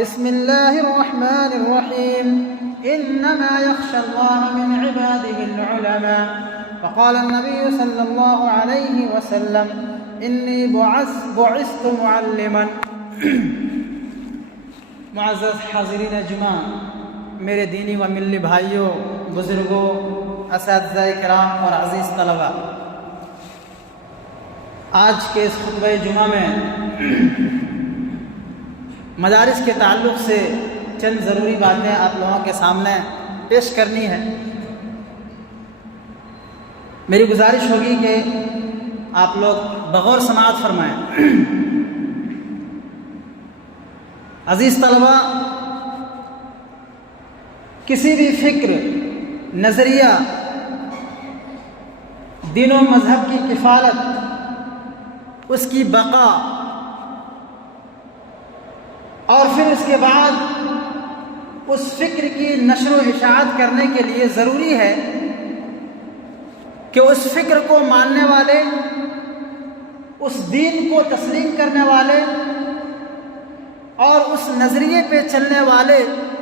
بسم اللہ الرحمن الرحیم انما یخشى اللہ من عباده العلماء وقال النبی صلی اللہ علیہ وسلم انی بعثت معلما۔ معزز حاضرین جمعہ، میرے دینی و ملی بھائیوں، بزرگوں، اساتذہ کرام اور عزیز طلبہ، آج کے اس خطبہ جمعہ میں مدارس کے تعلق سے چند ضروری باتیں آپ لوگوں کے سامنے پیش کرنی ہے۔ میری گزارش ہوگی کہ آپ لوگ بغور سماعت فرمائیں۔ عزیز طلبہ، کسی بھی فکر، نظریہ، دین و مذہب کی کفالت، اس کی بقا اور پھر اس کے بعد اس فکر کی نشر و اشاعت کرنے کے لیے ضروری ہے کہ اس فکر کو ماننے والے، اس دین کو تسلیم کرنے والے اور اس نظریے پہ چلنے والے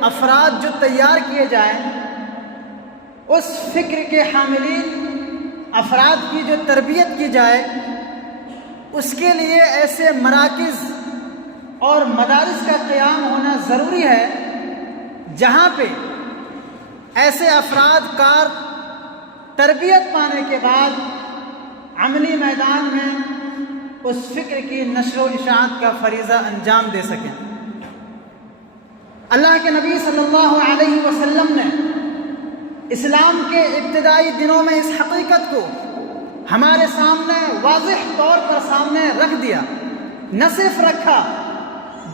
افراد جو تیار کیے جائیں، اس فکر کے حاملین افراد کی جو تربیت کی جائے، اس کے لیے ایسے مراکز اور مدارس کا قیام ہونا ضروری ہے جہاں پہ ایسے افراد کار تربیت پانے کے بعد عملی میدان میں اس فکر کی نشر و اشاعت کا فریضہ انجام دے سکیں۔ اللہ کے نبی صلی اللہ علیہ وسلم نے اسلام کے ابتدائی دنوں میں اس حقیقت کو ہمارے سامنے واضح طور پر سامنے رکھ دیا، نہ صرف رکھا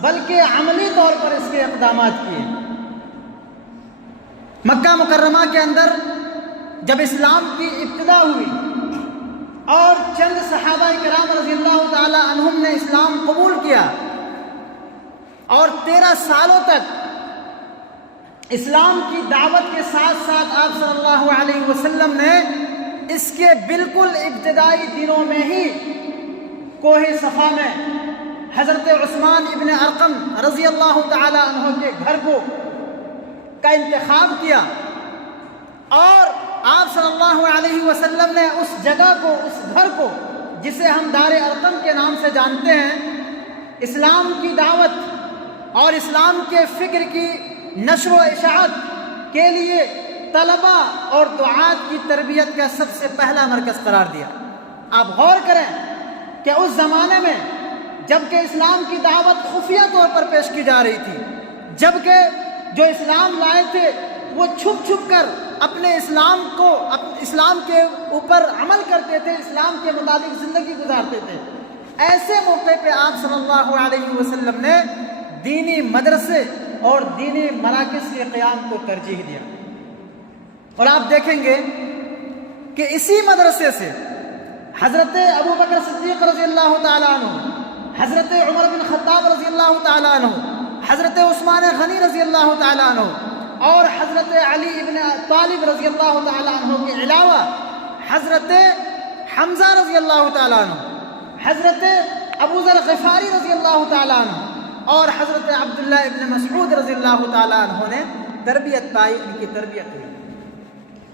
بلکہ عملی طور پر اس کے اقدامات کیے۔ مکہ مکرمہ کے اندر جب اسلام کی ابتدا ہوئی اور چند صحابہ کرام رضی اللہ تعالی عنہم نے اسلام قبول کیا اور 13 سالوں تک اسلام کی دعوت کے ساتھ ساتھ آپ صلی اللہ علیہ وسلم نے اس کے بالکل ابتدائی دنوں میں ہی کوہ صفا میں حضرت عثمان ابن ارقم رضی اللہ تعالی عنہ کے گھر کا انتخاب کیا اور آپ صلی اللہ علیہ وسلم نے اس جگہ کو، اس گھر کو، جسے ہم دار ارقم کے نام سے جانتے ہیں، اسلام کی دعوت اور اسلام کے فکر کی نشر و اشاعت کے لیے طلباء اور دعات کی تربیت کا سب سے پہلا مرکز قرار دیا۔ آپ غور کریں کہ اس زمانے میں جبکہ اسلام کی دعوت خفیہ طور پر پیش کی جا رہی تھی، جبکہ جو اسلام لائے تھے وہ چھپ چھپ کر اپنے اسلام کے اوپر عمل کرتے تھے، اسلام کے مطابق زندگی گزارتے تھے، ایسے موقع پہ آپ صلی اللہ علیہ وسلم نے دینی مدرسے اور دینی مراکز کے قیام کو ترجیح دیا۔ اور آپ دیکھیں گے کہ اسی مدرسے سے حضرت ابو بکر صدیق رضی اللہ تعالیٰ عنہ، حضرت عمر بن خطاب رضی اللہ تعالیٰ عنہ، حضرت عثمان غنی رضی اللہ تعالیٰ عنہ اور حضرت علی ابن طالب رضی اللہ تعالیٰ عنہ کے علاوہ حضرت حمزہ رضی اللہ تعالیٰ عنہ، حضرت ابو ذر غفاری رضی اللہ تعالیٰ عنہ اور حضرت عبداللہ ابن مسعود رضی اللہ تعالیٰ عنہ نے تربیت پائی، ان کی تربیت ہوئی۔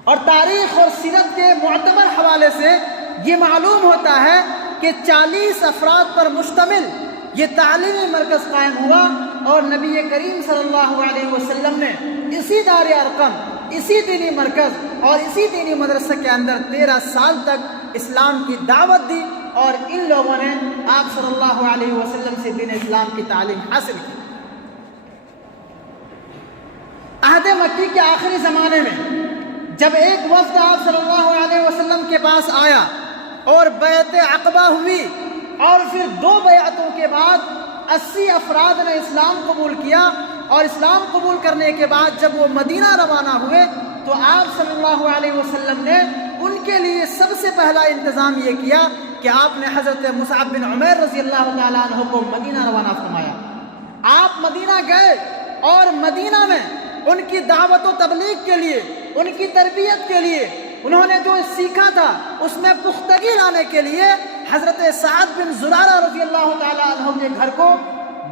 اور تاریخ اور سیرت کے معتبر حوالے سے یہ معلوم ہوتا ہے کہ 40 افراد پر مشتمل یہ تعلیمی مرکز قائم ہوا اور نبی کریم صلی اللہ علیہ وسلم نے اسی دار ارقم، اسی دینی مرکز اور اسی دینی مدرسے کے اندر 13 سال تک اسلام کی دعوت دی اور ان لوگوں نے آپ صلی اللہ علیہ وسلم سے دین اسلام کی تعلیم حاصل کی۔ عہد مکی کے آخری زمانے میں جب ایک وفد آپ صلی اللہ علیہ وسلم کے پاس آیا اور بیعت عقبہ ہوئی اور پھر 2 بیعتوں کے بعد 80 افراد نے اسلام قبول کیا، اور اسلام قبول کرنے کے بعد جب وہ مدینہ روانہ ہوئے تو آپ صلی اللہ علیہ وسلم نے ان کے لیے سب سے پہلا انتظام یہ کیا کہ آپ نے حضرت مصعب بن عمیر رضی اللہ تعالیٰ عنہ کو مدینہ روانہ فرمایا۔ آپ مدینہ گئے اور مدینہ میں ان کی دعوت و تبلیغ کے لیے، ان کی تربیت کے لیے، انہوں نے جو سیکھا تھا اس میں پختگی لانے کے لیے حضرت سعد بن زرارہ رضی اللہ تعالیٰ عنہ کے گھر کو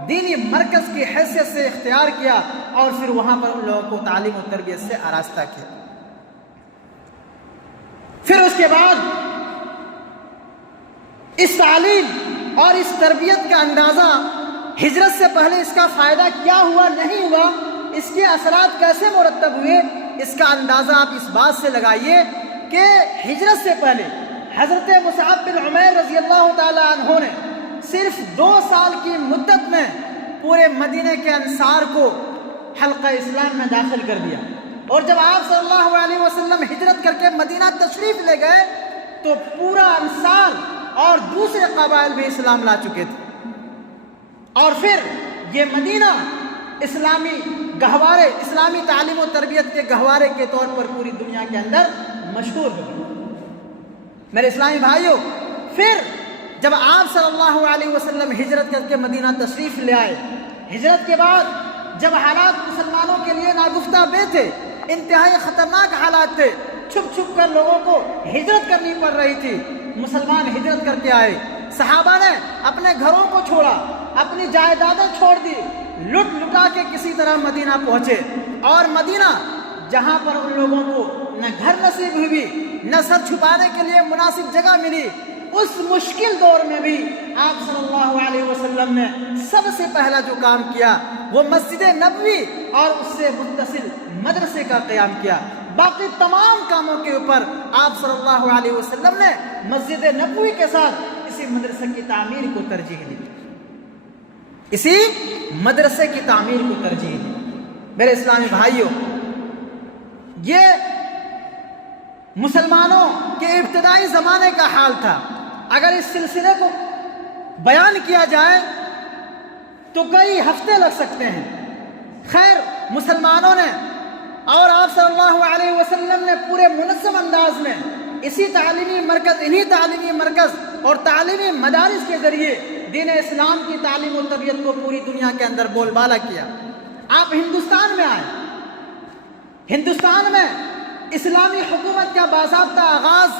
دینی مرکز کی حیثیت سے اختیار کیا اور پھر وہاں پر ان لوگوں کو تعلیم و تربیت سے آراستہ کیا۔ پھر اس کے بعد اس تعلیم اور اس تربیت کا اندازہ ہجرت سے پہلے اس کا فائدہ کیا ہوا نہیں ہوا، اس کے اثرات کیسے مرتب ہوئے، اس کا اندازہ آپ اس بات سے لگائیے کہ ہجرت سے پہلے حضرت مصعب بن عمیر رضی اللہ تعالی عنہ نے صرف 2 سال کی مدت میں پورے مدینے کے انصار کو حلقہ اسلام میں داخل کر دیا، اور جب آپ صلی اللہ علیہ وسلم ہجرت کر کے مدینہ تشریف لے گئے تو پورا انصار اور دوسرے قبائل بھی اسلام لا چکے تھے، اور پھر یہ مدینہ اسلامی گہوارے، اسلامی تعلیم و تربیت کے گہوارے کے طور پر پوری دنیا کے اندر مشہور ہو گئی۔ میرے اسلامی بھائیوں، پھر جب آپ صلی اللہ علیہ وسلم ہجرت کر کے مدینہ تشریف لے آئے، ہجرت کے بعد جب حالات مسلمانوں کے لیے ناگفتہ بے تھے، انتہائی خطرناک حالات تھے، چھپ چھپ کر لوگوں کو ہجرت کرنی پڑ رہی تھی، مسلمان ہجرت کر کے آئے، صحابہ نے اپنے گھروں کو چھوڑا، اپنی جائیدادیں چھوڑ دی، لٹ لٹا کے کسی طرح مدینہ پہنچے، اور مدینہ جہاں پر ان لوگوں کو نہ گھر نصیب ہوئی، نہ سر چھپانے کے لیے مناسب جگہ ملی، اس مشکل دور میں بھی آپ صلی اللہ علیہ وسلم نے سب سے پہلا جو کام کیا وہ مسجد نبوی اور اس سے متصل مدرسے کا قیام کیا۔ باقی تمام کاموں کے اوپر آپ صلی اللہ علیہ وسلم نے مسجد نبوی کے ساتھ اسی مدرسے کی تعمیر کو ترجیح دی، اسی مدرسے کی تعمیر کو ترجیح دی۔ میرے اسلامی بھائیوں، یہ مسلمانوں کے ابتدائی زمانے کا حال تھا۔ اگر اس سلسلے کو بیان کیا جائے تو کئی ہفتے لگ سکتے ہیں۔ خیر، مسلمانوں نے اور آپ صلی اللہ علیہ وسلم نے پورے منظم انداز میں انہی تعلیمی مرکز اور تعلیمی مدارس کے ذریعے دین اسلام کی تعلیم و تربیت کو پوری دنیا کے اندر بول بالا کیا۔ آپ ہندوستان میں آئے، ہندوستان میں اسلامی حکومت کا باضابطہ آغاز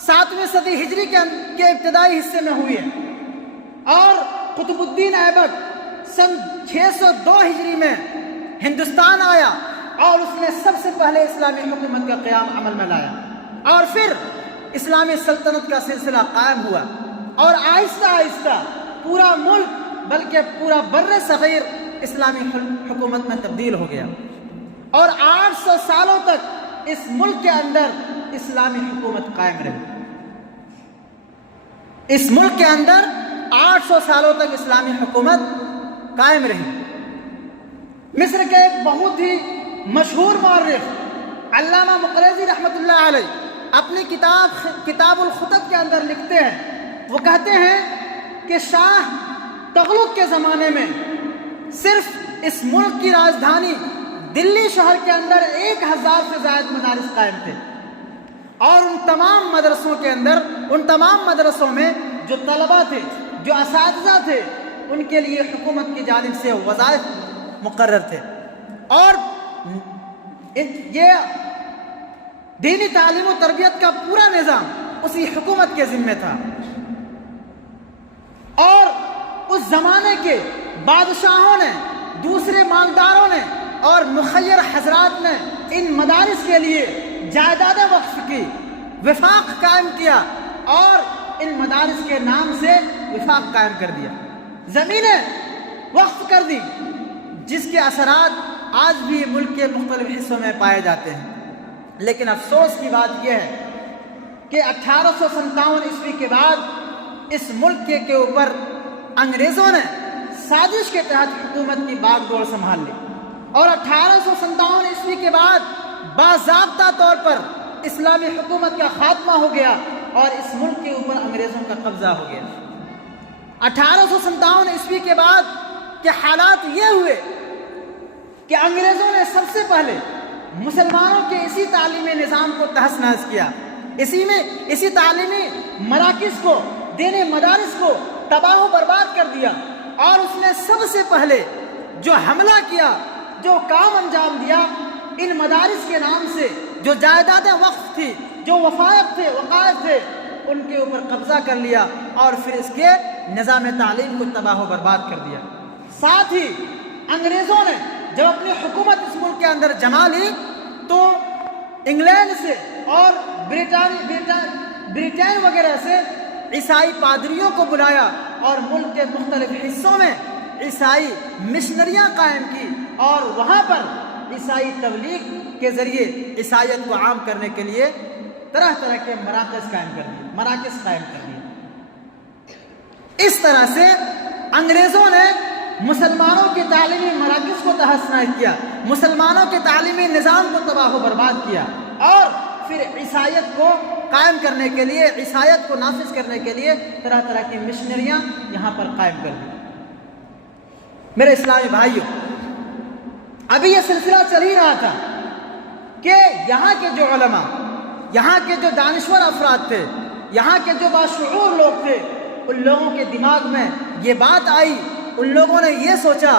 7ویں صدی ہجری کے ابتدائی حصے میں ہوئی ہے، اور قطب الدین ایبک سن 602 ہجری میں ہندوستان آیا اور اس نے سب سے پہلے اسلامی حکومت کا قیام عمل میں لایا، اور پھر اسلامی سلطنت کا سلسلہ قائم ہوا، اور آہستہ آہستہ پورا ملک بلکہ پورا بر صغیر اسلامی حکومت میں تبدیل ہو گیا، اور 800 سالوں تک اس ملک کے اندر اسلامی حکومت قائم رہی۔ اس ملک کے اندر 800 سالوں تک اسلامی حکومت قائم رہی۔ مصر کے ایک بہت ہی مشہور مورخ علامہ مقریظی رحمۃ اللہ علیہ اپنی کتاب الخطط کے اندر لکھتے ہیں، وہ کہتے ہیں کہ شاہ تغلق کے زمانے میں صرف اس ملک کی راجدھانی دلی شہر کے اندر 1000 سے زائد مدارس قائم تھے، اور ان تمام مدرسوں میں جو طلبہ تھے، جو اساتذہ تھے، ان کے لیے حکومت کی جانب سے وظائف مقرر تھے، اور یہ دینی تعلیم و تربیت کا پورا نظام اسی حکومت کے ذمہ تھا۔ اور اس زمانے کے بادشاہوں نے، دوسرے مالداروں نے اور مخیر حضرات نے ان مدارس کے لیے جائیدادیں وقف کی، وفاق قائم کیا، اور ان مدارس کے نام سے وفاق قائم کر دیا، زمینیں وقف کر دی، جس کے اثرات آج بھی ملک کے مختلف حصوں میں پائے جاتے ہیں۔ لیکن افسوس کی بات یہ ہے کہ 1857 عیسوی کے بعد اس ملک کے اوپر انگریزوں نے سازش کے تحت حکومت کی باغ ڈور سنبھال لی، اور 1857 عیسوی کے بعد باضابطہ طور پر اسلامی حکومت کا خاتمہ ہو گیا اور اس ملک کے اوپر انگریزوں کا قبضہ ہو گیا۔ 1857 عیسوی کے بعد کے حالات یہ ہوئے کہ انگریزوں نے سب سے پہلے مسلمانوں کے اسی تعلیمی نظام کو تہس نہس کیا، اسی تعلیمی مراکز کو، دینی مدارس کو تباہ و برباد کر دیا، اور اس نے سب سے پہلے جو حملہ کیا، جو کام انجام دیا، ان مدارس کے نام سے جو جائیدادیں وقف تھی، جو وقائف تھے، ان کے اوپر قبضہ کر لیا، اور پھر اس کے نظام تعلیم کو تباہ و برباد کر دیا۔ ساتھ ہی انگریزوں نے جب اپنی حکومت اس ملک کے اندر جما لی تو انگلینڈ سے اور برطانیہ وغیرہ سے عیسائی پادریوں کو بلایا اور ملک کے مختلف حصوں میں عیسائی مشنریاں قائم کی اور وہاں پر عیسائی تبلیغ کے ذریعے عیسائیت کو عام کرنے کے لیے طرح طرح کے مراکز قائم کر دیے۔ اس طرح سے انگریزوں نے مسلمانوں کی تعلیمی مراکز کو تہس نہس کیا، مسلمانوں کے تعلیمی نظام کو تباہ و برباد کیا اور پھر عیسائیت کو قائم کرنے کے لیے، عیسائیت کو نافذ کرنے کے لیے طرح طرح کی مشنریاں یہاں پر قائم کر دی۔ میرے اسلامی بھائیوں، ابھی یہ سلسلہ چل ہی رہا تھا کہ یہاں کے جو علماء، یہاں کے جو دانشور افراد تھے، یہاں کے جو باشعور لوگ تھے، ان لوگوں کے دماغ میں یہ بات آئی، ان لوگوں نے یہ سوچا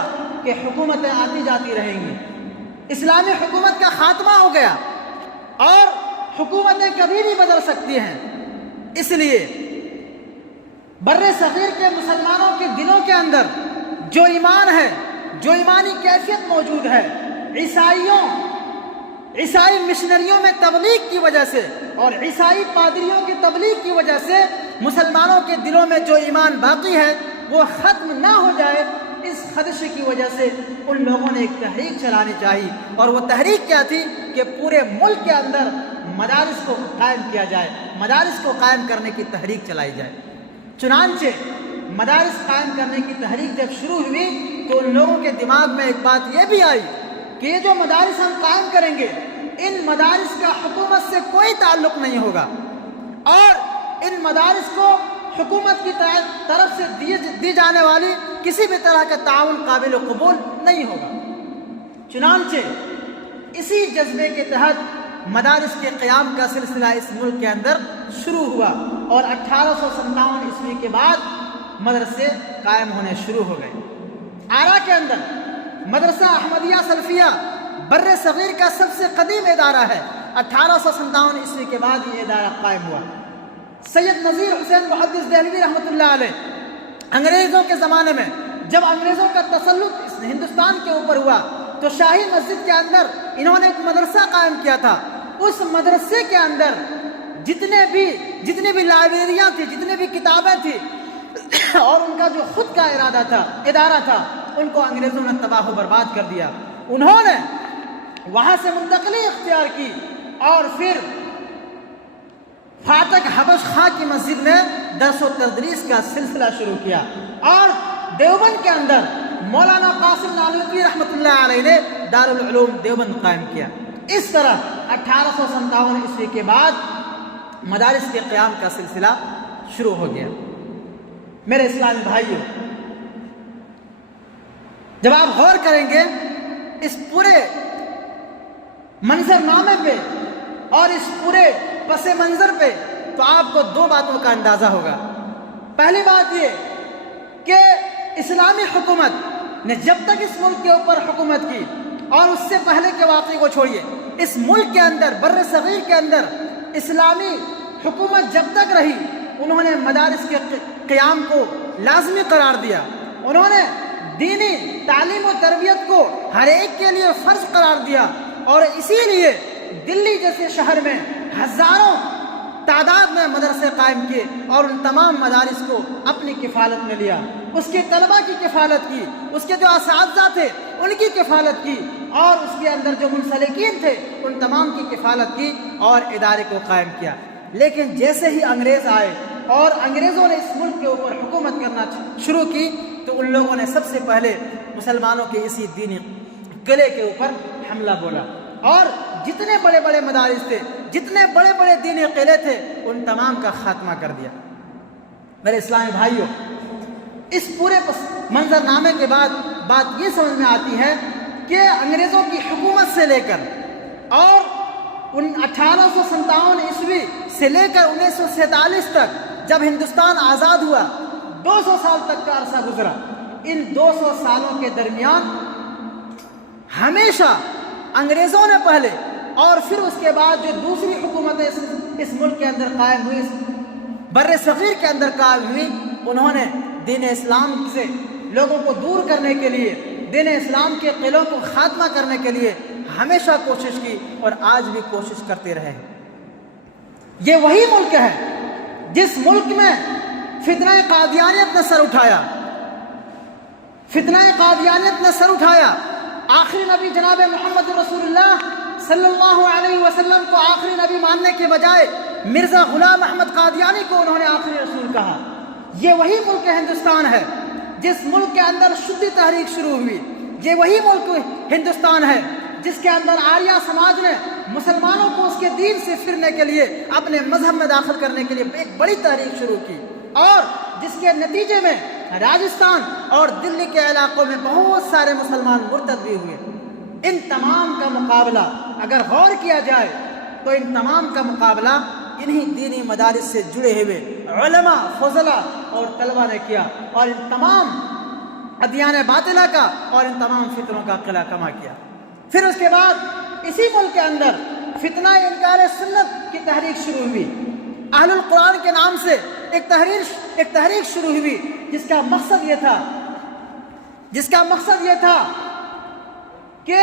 کہ حکومتیں آتی جاتی رہیں گی، اسلامی حکومت کا خاتمہ ہو گیا اور حکومتیں کبھی بھی بدل سکتی ہیں، اس لیے بر صغیر کے مسلمانوں کے دلوں کے اندر جو ایمان ہے، جو ایمانی کیفیت موجود ہے، عیسائی مشنریوں میں تبلیغ کی وجہ سے اور عیسائی پادریوں کی تبلیغ کی وجہ سے مسلمانوں کے دلوں میں جو ایمان باقی ہے وہ ختم نہ ہو جائے، اس خدشے کی وجہ سے ان لوگوں نے ایک تحریک چلانی چاہیے، اور وہ تحریک کیا تھی کہ پورے ملک کے اندر مدارس کو قائم کیا جائے، مدارس کو قائم کرنے کی تحریک چلائی جائے۔ چنانچہ مدارس قائم کرنے کی تحریک جب شروع ہوئی تو ان لوگوں کے دماغ میں ایک بات یہ بھی آئی کہ یہ جو مدارس ہم قائم کریں گے، ان مدارس کا حکومت سے کوئی تعلق نہیں ہوگا اور ان مدارس کو حکومت کی طرف سے دی جانے والی کسی بھی طرح کا تعاون قابل قبول نہیں ہوگا۔ چنانچہ اسی جذبے کے تحت مدارس کے قیام کا سلسلہ اس ملک کے اندر شروع ہوا اور 1857 عیسوی کے بعد مدرسے قائم ہونے شروع ہو گئے۔ آرا کے اندر مدرسہ احمدیہ سلفیہ بر صغیر کا سب سے قدیم ادارہ ہے، 1857 عیسوی کے بعد یہ ادارہ قائم ہوا۔ سید نذیر حسین محدث دہلوی رحمۃ اللہ علیہ انگریزوں کے زمانے میں جب انگریزوں کا تسلط اس ہندوستان کے اوپر ہوا تو شاہی مسجد کے اندر انہوں نے ایک مدرسہ قائم کیا تھا۔ اس مدرسے کے اندر جتنے بھی لائبریریاں تھیں، جتنے بھی کتابیں تھیں اور ان کا جو خود کا ادارہ تھا، ان کو انگریزوں نے تباہ و برباد کر دیا۔ انہوں نے وہاں سے منتقلی اختیار کی اور پھر فاٹک حبش خاں کی مسجد میں درس و تدریس کا سلسلہ شروع کیا اور دیوبند کے اندر مولانا قاسم نانوتوی رحمۃ اللہ علیہ نے دارالعلوم دیوبند قائم کیا۔ اس طرح 1857 عیسوی کے بعد مدارس کے قیام کا سلسلہ شروع ہو گیا۔ میرے اسلامی بھائیوں، جب آپ غور کریں گے اس پورے منظرنامے پہ اور اس پورے پس منظر پہ تو آپ کو دو باتوں کا اندازہ ہوگا۔ پہلی بات یہ کہ اسلامی حکومت نے جب تک اس ملک کے اوپر حکومت کی اور اس سے پہلے کے واقعے کو چھوڑیے، اس ملک کے اندر بر صغیر کے اندر اسلامی حکومت جب تک رہی انہوں نے مدارس کے قیام کو لازمی قرار دیا، انہوں نے دینی تعلیم و تربیت کو ہر ایک کے لیے فرض قرار دیا اور اسی لیے دلی جیسے شہر میں ہزاروں تعداد میں مدرسے قائم کیے اور ان تمام مدارس کو اپنی کفالت میں لیا، اس کے طلباء کی کفالت کی، اس کے جو اساتذہ تھے ان کی کفالت کی اور اس کے اندر جو منسلکین تھے ان تمام کی کفالت کی اور ادارے کو قائم کیا۔ لیکن جیسے ہی انگریز آئے اور انگریزوں نے اس ملک کے اوپر حکومت کرنا شروع کی تو ان لوگوں نے سب سے پہلے مسلمانوں کے اسی دینی قلعے کے اوپر حملہ بولا اور جتنے بڑے بڑے مدارس تھے، جتنے بڑے بڑے دینی قلعے تھے ان تمام کا خاتمہ کر دیا۔ میرے اسلامی بھائیوں، اس پورے منظرنامے کے بعد بات یہ سمجھ میں آتی ہے کہ انگریزوں کی حکومت سے لے کر اور 1857 عیسوی سے لے کر 1947 تک جب ہندوستان آزاد ہوا 200 سال تک کا عرصہ گزرا، ان 200 سالوں کے درمیان ہمیشہ انگریزوں نے پہلے اور پھر اس کے بعد جو دوسری حکومتیں اس ملک کے اندر قائم ہوئی، بر صغیر کے اندر قائم ہوئی، انہوں نے دین اسلام سے لوگوں کو دور کرنے کے لیے، دین اسلام کے قلعوں کو خاتمہ کرنے کے لیے ہمیشہ کوشش کی اور آج بھی کوشش کرتے رہے۔ یہ وہی ملک ہے جس ملک میں فتنہ قادیانیت نے سر اٹھایا، فتنہ قادیانیت نے سر اٹھایا۔ آخری نبی جناب محمد رسول اللہ صلی اللہ علیہ وسلم کو آخری نبی ماننے کے بجائے مرزا غلام احمد قادیانی کو انہوں نے آخری رسول کہا۔ یہ وہی ملک ہندوستان ہے جس ملک کے اندر شدی تحریک شروع ہوئی، یہ وہی ملک ہندوستان ہے جس کے اندر آریہ سماج نے مسلمانوں کو اس کے دین سے پھرنے کے لیے، اپنے مذہب میں داخل کرنے کے لیے ایک بڑی تحریک شروع کی، اور جس کے نتیجے میں راجستھان اور دلی کے علاقوں میں بہت سارے مسلمان مرتد بھی ہوئے۔ ان تمام کا مقابلہ اگر غور کیا جائے تو ان تمام کا مقابلہ انہی دینی مدارس سے جڑے ہوئے علماء، فضلاء اور طلباء نے کیا، اور ان تمام ادیان باطلہ کا اور ان تمام فتنوں کا قلعہ کما کیا۔ پھر اس کے بعد اسی ملک کے اندر فتنہ انکار سنت کی تحریک شروع ہوئی، اہل القرآن کے نام سے ایک تحریک شروع ہوئی جس کا مقصد یہ تھا کہ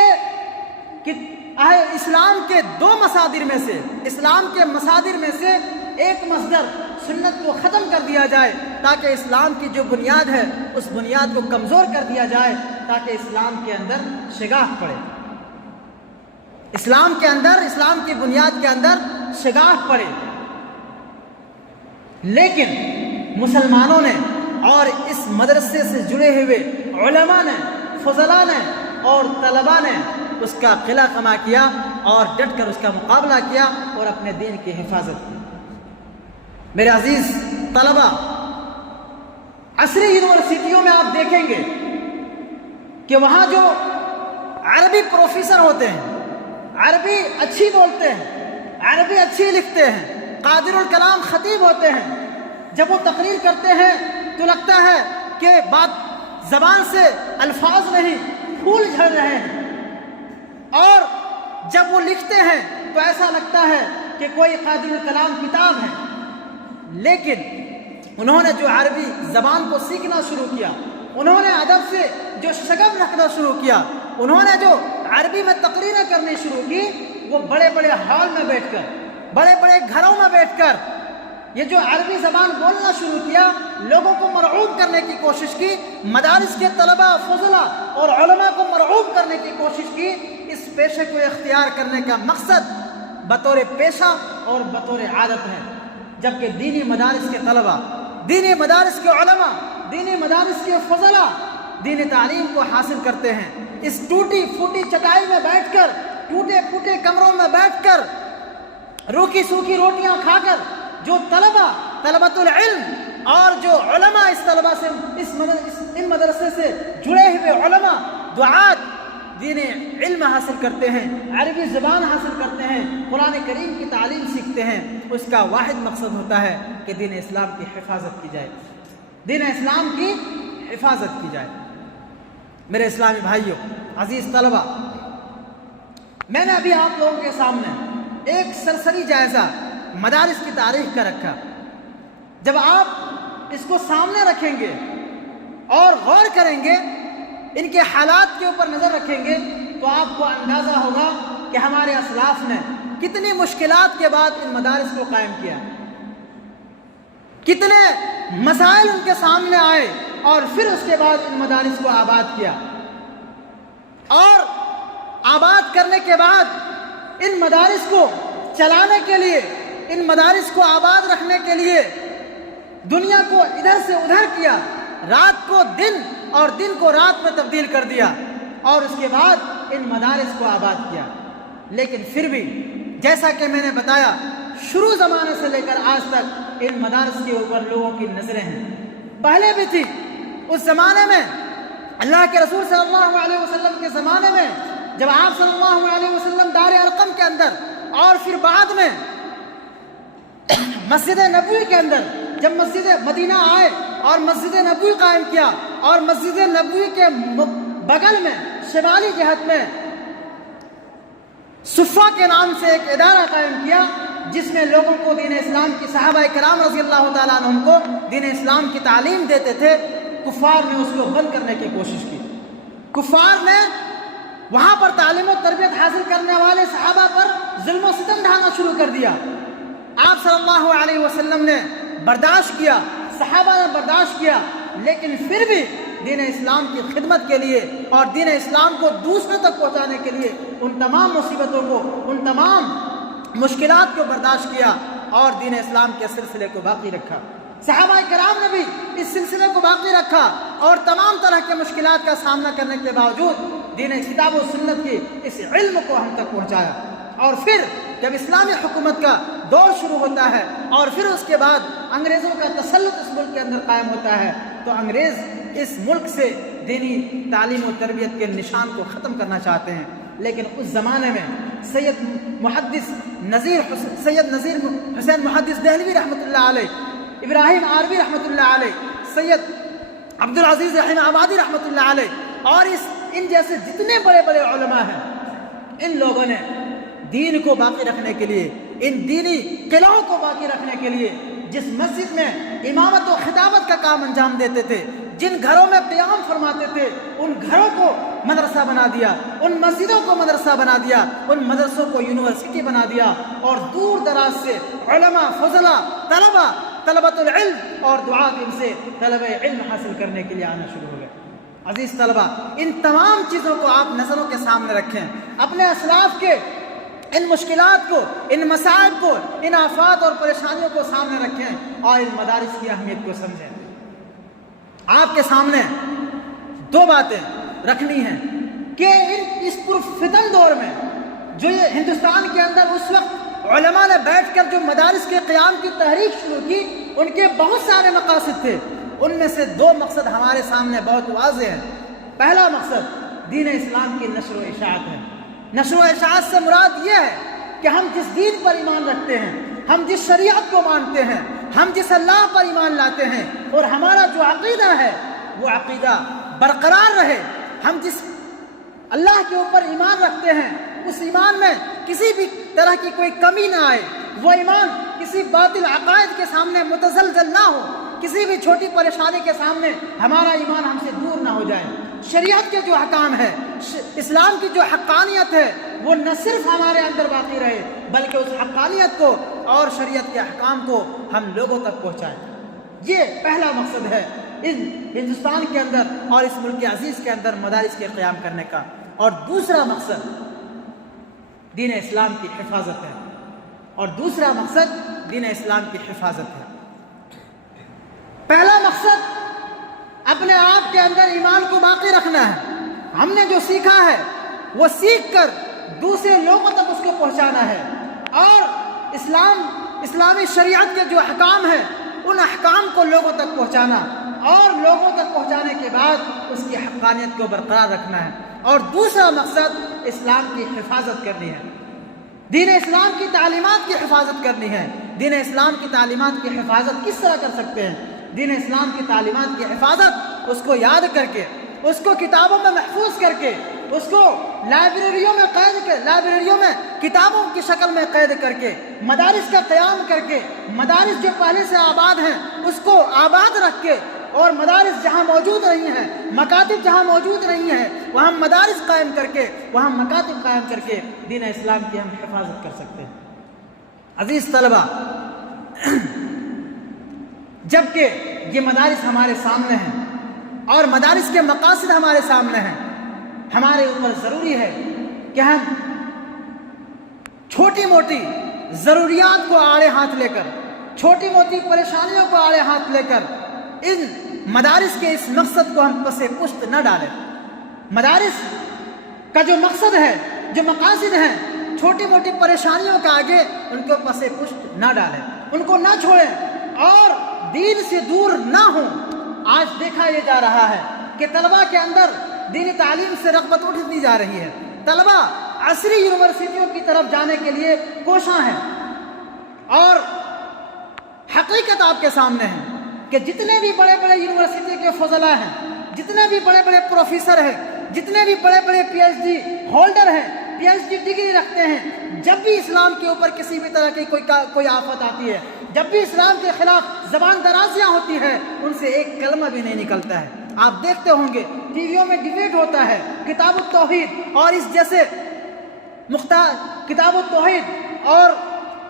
اسلام کے دو مصادر میں سے، اسلام کے مصادر میں سے ایک مصدر سنت کو ختم کر دیا جائے تاکہ اسلام کی جو بنیاد ہے اس بنیاد کو کمزور کر دیا جائے، تاکہ اسلام کے اندر شگاف پڑے، اسلام کی بنیاد کے اندر شگاف پڑے۔ لیکن مسلمانوں نے اور اس مدرسے سے جڑے ہوئے علماء نے، فضلاء نے اور طلباء نے اس کا قلعہ کما کیا اور ڈٹ کر اس کا مقابلہ کیا اور اپنے دین کی حفاظت کی۔ میرے عزیز طلباء، عصری یونیورسٹیوں میں آپ دیکھیں گے کہ وہاں جو عربی پروفیسر ہوتے ہیں، عربی اچھی بولتے ہیں، عربی اچھی لکھتے ہیں، قادر الکلام خطیب ہوتے ہیں، جب وہ تقریر کرتے ہیں تو لگتا ہے کہ بات زبان سے الفاظ نہیں، پھول جھڑ رہے ہیں، اور جب وہ لکھتے ہیں تو ایسا لگتا ہے کہ کوئی قادر الکلام کتاب ہے۔ لیکن انہوں نے جو عربی زبان کو سیکھنا شروع کیا، انہوں نے ادب سے جو شغف رکھنا شروع کیا، انہوں نے جو عربی میں تقریریں کرنی شروع کی، وہ بڑے بڑے ہال میں بیٹھ کر، بڑے بڑے گھروں میں بیٹھ کر یہ جو عربی زبان بولنا شروع کیا، لوگوں کو مرعوب کرنے کی کوشش کی، مدارس کے طلباء، فضلاء اور علماء کو مرعوب کرنے کی کوشش کی۔ اس پیشے کو اختیار کرنے کا مقصد بطور پیشہ اور بطور عادت ہے، جبکہ دینی مدارس کے طلباء، دینی مدارس کے علماء، دینی مدارس کے فضلاء دینی تعلیم کو حاصل کرتے ہیں۔ اس ٹوٹی پھوٹی چٹائی میں بیٹھ کر، ٹوٹے پھوٹے کمروں میں بیٹھ کر، روکھی سوکھی روٹیاں کھا کر جو طلبۃ العلم اور جو علماء ان مدرسے سے جڑے ہوئے علماء، دعات دین علم حاصل کرتے ہیں، عربی زبان حاصل کرتے ہیں، قرآن کریم کی تعلیم سیکھتے ہیں، اس کا واحد مقصد ہوتا ہے کہ دین اسلام کی حفاظت کی جائے، دین اسلام کی حفاظت کی جائے۔ میرے اسلامی بھائیوں، عزیز طلبہ، میں نے ابھی آپ لوگوں کے سامنے ایک سرسری جائزہ مدارس کی تاریخ کا رکھا۔ جب آپ اس کو سامنے رکھیں گے اور غور کریں گے، ان کے حالات کے اوپر نظر رکھیں گے، تو آپ کو اندازہ ہوگا کہ ہمارے اسلاف نے کتنی مشکلات کے بعد ان مدارس کو قائم کیا، کتنے مسائل ان کے سامنے آئے، اور پھر اس کے بعد ان مدارس کو آباد کیا، اور آباد کرنے کے بعد ان مدارس کو چلانے کے لیے، ان مدارس کو آباد رکھنے کے لیے دنیا کو ادھر سے ادھر کیا، رات کو دن اور دن کو رات میں تبدیل کر دیا، اور اس کے بعد ان مدارس کو آباد کیا۔ لیکن پھر بھی جیسا کہ میں نے بتایا، شروع زمانے سے لے کر آج تک ان مدارس کے اوپر لوگوں کی نظریں ہیں، پہلے بھی تھی۔ اس زمانے میں اللہ کے رسول صلی اللہ علیہ وسلم کے زمانے میں، جب آپ صلی اللہ علیہ وسلم دار ارقم کے اندر، اور پھر بعد میں مسجد نبوی کے اندر، جب مسجد مدینہ آئے اور مسجد نبوی قائم کیا، اور مسجد نبوی کے بغل میں شمالی جہت میں صفہ کے نام سے ایک ادارہ قائم کیا، جس میں لوگوں کو دین اسلام کی، صحابہ کرام رضی اللہ تعالیٰ عنہم کو دین اسلام کی تعلیم دیتے تھے۔ کفار نے اس کو بند کرنے کی کوشش کی. کفار نے وہاں پر تعلیم و تربیت حاصل کرنے والے صحابہ پر ظلم و ستم ڈھانا شروع کر دیا. آپ صلی اللہ علیہ وسلم نے برداشت کیا, صحابہ نے برداشت کیا, لیکن پھر بھی دین اسلام کی خدمت کے لیے اور دین اسلام کو دوسروں تک پہنچانے کے لیے ان تمام مصیبتوں کو, ان تمام مشکلات کو برداشت کیا اور دین اسلام کے سلسلے کو باقی رکھا. صحابہ کرام نے بھی اس سلسلے کو باقی رکھا اور تمام طرح کے مشکلات کا سامنا کرنے کے باوجود دین کتاب و سنت کے اس علم کو ہم تک پہنچایا. اور پھر جب اسلامی حکومت کا دور شروع ہوتا ہے اور پھر اس کے بعد انگریزوں کا تسلط اس ملک کے اندر قائم ہوتا ہے, تو انگریز اس ملک سے دینی تعلیم و تربیت کے نشان کو ختم کرنا چاہتے ہیں. لیکن اس زمانے میں سید نذیر حسین محدث دہلوی رحمۃ اللہ علیہ, ابراہیم آروی رحمۃ اللہ علیہ, سید عبدالعزیز رحیم آبادی رحمۃ اللہ علیہ اور ان جیسے جتنے بڑے بڑے علماء ہیں, ان لوگوں نے دین کو باقی رکھنے کے لیے, ان دینی قلعوں کو باقی رکھنے کے لیے, جس مسجد میں امامت و خطابت کا کام انجام دیتے تھے, جن گھروں میں قیام فرماتے تھے, ان گھروں کو مدرسہ بنا دیا, ان مسجدوں کو مدرسہ بنا دیا, ان مدرسوں کو یونیورسٹی بنا دیا, اور دور دراز سے علماء, فضلاء, طلبۃ العلم اور دعات ان سے طلب علم حاصل کرنے کے لیے آنا شروع ہو گئے. عزیز طلبہ, ان تمام چیزوں کو آپ نظروں کے سامنے رکھیں, اپنے اسلاف کے ان مشکلات کو, ان مسائل کو, ان آفات اور پریشانیوں کو سامنے رکھیں اور ان مدارس کی اہمیت کو سمجھیں. آپ کے سامنے دو باتیں رکھنی ہیں کہ اس پرفتن دور میں جو یہ ہندوستان کے اندر اس وقت علماء نے بیٹھ کر جو مدارس کے قیام کی تحریک شروع کی, ان کے بہت سارے مقاصد تھے. ان میں سے دو مقصد ہمارے سامنے بہت واضح ہیں. پہلا مقصد دین اسلام کی نشر و اشاعت ہے. نشر و اشاعت سے مراد یہ ہے کہ ہم جس دین پر ایمان رکھتے ہیں, ہم جس شریعت کو مانتے ہیں, ہم جس اللہ پر ایمان لاتے ہیں, اور ہمارا جو عقیدہ ہے وہ عقیدہ برقرار رہے. ہم جس اللہ کے اوپر ایمان رکھتے ہیں اس ایمان میں کسی بھی طرح کی کوئی کمی نہ آئے, وہ ایمان کسی باطل عقائد کے سامنے متزلزل نہ ہو, کسی بھی چھوٹی پریشانی کے سامنے ہمارا ایمان ہم سے دور نہ ہو جائے. شریعت کے جو احکام ہے, اسلام کی جو حقانیت ہے, وہ نہ صرف ہمارے اندر باقی رہے بلکہ اس حقانیت کو اور شریعت کے احکام کو ہم لوگوں تک پہنچائیں. یہ پہلا مقصد ہے اس ہندوستان کے اندر اور اس ملک عزیز کے اندر مدارس کے قیام کرنے کا. اور دوسرا مقصد دین اسلام کی حفاظت ہے, اور دوسرا مقصد دین اسلام کی حفاظت ہے. پہلا مقصد اپنے آپ کے اندر ایمان کو باقی رکھنا ہے. ہم نے جو سیکھا ہے وہ سیکھ کر دوسرے لوگوں تک اس کو پہنچانا ہے, اور اسلامی شریعت کے جو احکام ہیں ان احکام کو لوگوں تک پہنچانا, اور لوگوں تک پہنچانے کے بعد اس کی حقانیت کو برقرار رکھنا ہے. اور دوسرا مقصد اسلام کی حفاظت کرنی ہے, دین اسلام کی تعلیمات کی حفاظت کرنی ہے. دین اسلام کی تعلیمات کی حفاظت کس طرح کر سکتے ہیں؟ دین اسلام کی تعلیمات کی حفاظت اس کو یاد کر کے, اس کو کتابوں میں محفوظ کر کے, اس کو لائبریریوں میں کتابوں کی شکل میں قید کر کے, مدارس کا قیام کر کے, مدارس جو پہلے سے آباد ہیں اس کو آباد رکھ کے, اور مدارس جہاں موجود نہیں ہیں, مکاتب جہاں موجود نہیں ہیں, وہاں مدارس قائم کر کے, وہاں مکاتب قائم کر کے دین اسلام کی ہم حفاظت کر سکتے ہیں. عزیز طلبہ, جبکہ یہ مدارس ہمارے سامنے ہیں اور مدارس کے مقاصد ہمارے سامنے ہیں, ہمارے اوپر ضروری ہے کہ ہم چھوٹی موٹی ضروریات کو آڑے ہاتھ لے کر, چھوٹی موٹی پریشانیوں کو آڑے ہاتھ لے کر ان مدارس کے اس مقصد کو ہم پس پشت نہ ڈالیں. مدارس کا جو مقصد ہے, جو مقاصد ہیں, چھوٹی موٹی پریشانیوں کے آگے ان کو پس پشت نہ ڈالیں, ان کو نہ چھوڑیں اور دین سے دور نہ ہوں. آج دیکھا یہ جا رہا ہے کہ طلبہ کے اندر دینی تعلیم سے رغبت اٹھتی جا رہی ہے. طلبہ عصری یونیورسٹیوں کی طرف جانے کے لیے کوشاں ہیں, اور حقیقت آپ کے سامنے ہے کہ جتنے بھی بڑے بڑے یونیورسٹی کے فضلاء ہیں, جتنے بھی بڑے بڑے پروفیسر ہیں, جتنے بھی بڑے بڑے پی ایچ ڈی ہولڈر ہیں, PhD ڈگری رکھتے ہیں، جب بھی اسلام کے اوپر کسی بھی طرح کی کوئی آفت آتی ہے، جب بھی اسلام کے خلاف زبان درازیاں ہوتی ہے، ان سے ایک کلمہ بھی نہیں نکلتا ہے۔ آپ دیکھتے ہوں گے ٹی ویوں میں ڈیبیٹ ہوتا ہے کتاب التوحید اور اس جیسے کتاب التوحید اور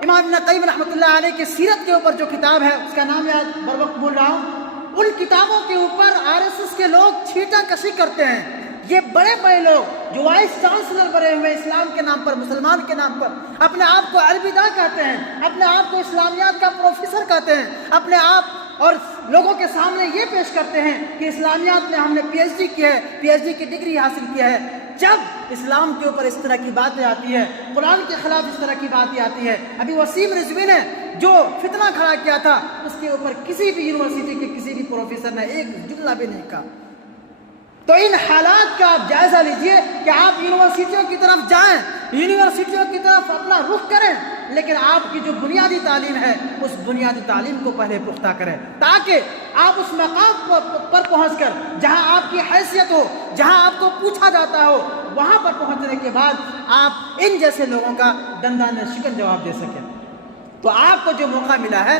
امام ابن قیم رحمۃ اللہ علیہ کی سیرت کے اوپر جو کتاب ہے، اس کا نام یاد بر وقت بول رہا ہوں، ان کتابوں کے اوپر RSS کے لوگ چھینٹا کشی کرتے ہیں۔ یہ بڑے بڑے لوگ جو وائس چانسلر بنے ہوئے اسلام کے نام پر، مسلمان کے نام پر، اپنے آپ کو عربی داں کہتے ہیں، اپنے آپ کو اسلامیات کا پروفیسر کہتے ہیں، اپنے آپ اور لوگوں کے سامنے یہ پیش کرتے ہیں کہ اسلامیات میں ہم نے PhD کی ہے، PhD کی ڈگری حاصل کی ہے۔ جب اسلام کے اوپر اس طرح کی باتیں آتی ہے، قرآن کے خلاف اس طرح کی باتیں آتی ہے، ابھی وسیم رضوی نے جو فتنہ کھڑا کیا تھا، اس کے اوپر کسی بھی یونیورسٹی کے کسی بھی پروفیسر نے ایک جملہ بھی نہیں کہا۔ تو ان حالات کا آپ جائزہ لیجئے کہ آپ یونیورسٹیوں کی طرف جائیں، یونیورسٹیوں کی طرف اپنا رخ کریں، لیکن آپ کی جو بنیادی تعلیم ہے اس بنیادی تعلیم کو پہلے پختہ کریں، تاکہ آپ اس مقام پر پہنچ کر جہاں آپ کی حیثیت ہو، جہاں آپ کو پوچھا جاتا ہو، وہاں پر پہنچنے کے بعد آپ ان جیسے لوگوں کا دندانہ شکن جواب دے سکیں۔ تو آپ کو جو موقع ملا ہے،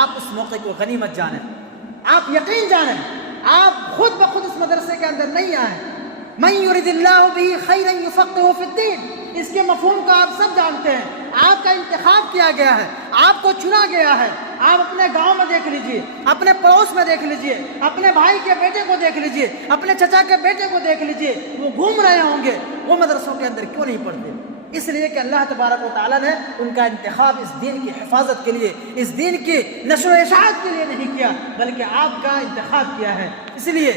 آپ اس موقع کو غنیمت جانیں، آپ یقین جانیں، آپ خود بخود اس مدرسے کے اندر نہیں آئے۔ من یرد اللہ بہ خیرا یفقہہ فی الدین، اس کے مفہوم کا آپ سب جانتے ہیں۔ آپ کا انتخاب کیا گیا ہے، آپ کو چنا گیا ہے۔ آپ اپنے گاؤں میں دیکھ لیجئے، اپنے پڑوس میں دیکھ لیجئے، اپنے بھائی کے بیٹے کو دیکھ لیجئے، اپنے چچا کے بیٹے کو دیکھ لیجئے، وہ گھوم رہے ہوں گے، وہ مدرسوں کے اندر کیوں نہیں پڑھتے؟ اس لیے کہ اللہ تبارک و تعالیٰ نے ان کا انتخاب اس دین کی حفاظت کے لیے، اس دین کی نشر و اشاعت کے لیے نہیں کیا، بلکہ آپ کا انتخاب کیا ہے۔ اس لیے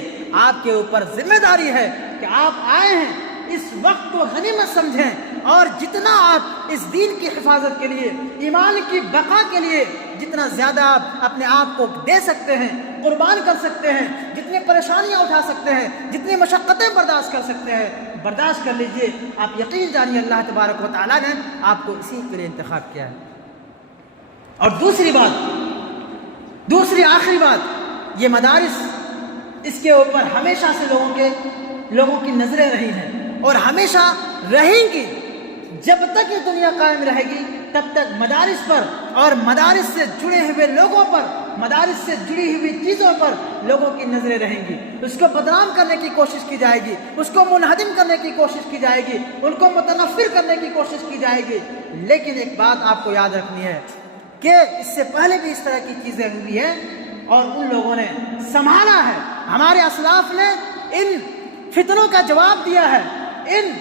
آپ کے اوپر ذمہ داری ہے کہ آپ آئے ہیں، اس وقت کو غنیمت سمجھیں، اور جتنا آپ اس دین کی حفاظت کے لیے، ایمان کی بقا کے لیے جتنا زیادہ آپ اپنے آپ کو دے سکتے ہیں، قربان کر سکتے ہیں، جتنی پریشانیاں اٹھا سکتے ہیں، جتنی مشقتیں برداشت کر سکتے ہیں، برداشت کر لیجئے۔ آپ یقین جانیے اللہ تبارک و تعالیٰ نے آپ کو اسی کے لیے انتخاب کیا ہے۔ اور دوسری آخری بات، یہ مدارس، اس کے اوپر ہمیشہ سے لوگوں کی نظریں رہی ہیں اور ہمیشہ رہیں گی۔ جب تک یہ دنیا قائم رہے گی تب تک مدارس پر اور مدارس سے جڑے ہوئے لوگوں پر، مدارس سے جڑی ہوئی چیزوں پر لوگوں کی نظریں رہیں گی۔ اس کو بدنام کرنے کی کوشش کی جائے گی، اس کو منہدم کرنے کی کوشش کی جائے گی، ان کو متنفر کرنے کی کوشش کی جائے گی۔ لیکن ایک بات آپ کو یاد رکھنی ہے کہ اس سے پہلے بھی اس طرح کی چیزیں ہوئی ہیں اور ان لوگوں نے سنبھالا ہے۔ ہمارے اسلاف نے ان فتنوں کا جواب دیا ہے، ان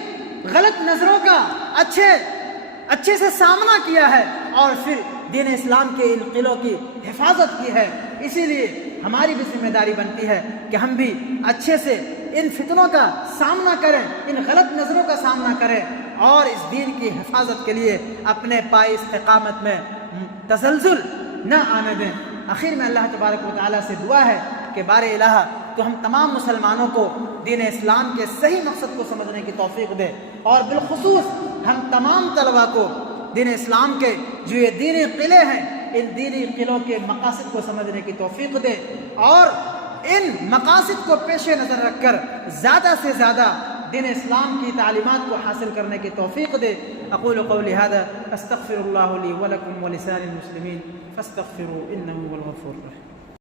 غلط نظروں کا اچھے سے سامنا کیا ہے، اور پھر دین اسلام کے ان قلعوں کی حفاظت کی ہے۔ اسی لیے ہماری بھی ذمہ داری بنتی ہے کہ ہم بھی اچھے سے ان فتنوں کا سامنا کریں، ان غلط نظروں کا سامنا کریں، اور اس دین کی حفاظت کے لیے اپنے پائے استقامت میں تزلزل نہ آنے دیں۔ آخر میں اللہ تبارک و تعالیٰ سے دعا ہے کہ بار الہ تو ہم تمام مسلمانوں کو دین اسلام کے صحیح مقصد کو سمجھنے کی توفیق دے، اور بالخصوص ہم تمام طلباء کو دین اسلام کے جو یہ دینی قلعے ہیں، ان دینی قلعوں کے مقاصد کو سمجھنے کی توفیق دے، اور ان مقاصد کو پیش نظر رکھ کر زیادہ سے زیادہ دین اسلام کی تعلیمات کو حاصل کرنے کی توفیق دے۔ اقول قولی ھذا استغفر اللہ لی ولکم ولسائر المسلمین فاستغفروا انہ هو الغفور الرحیم۔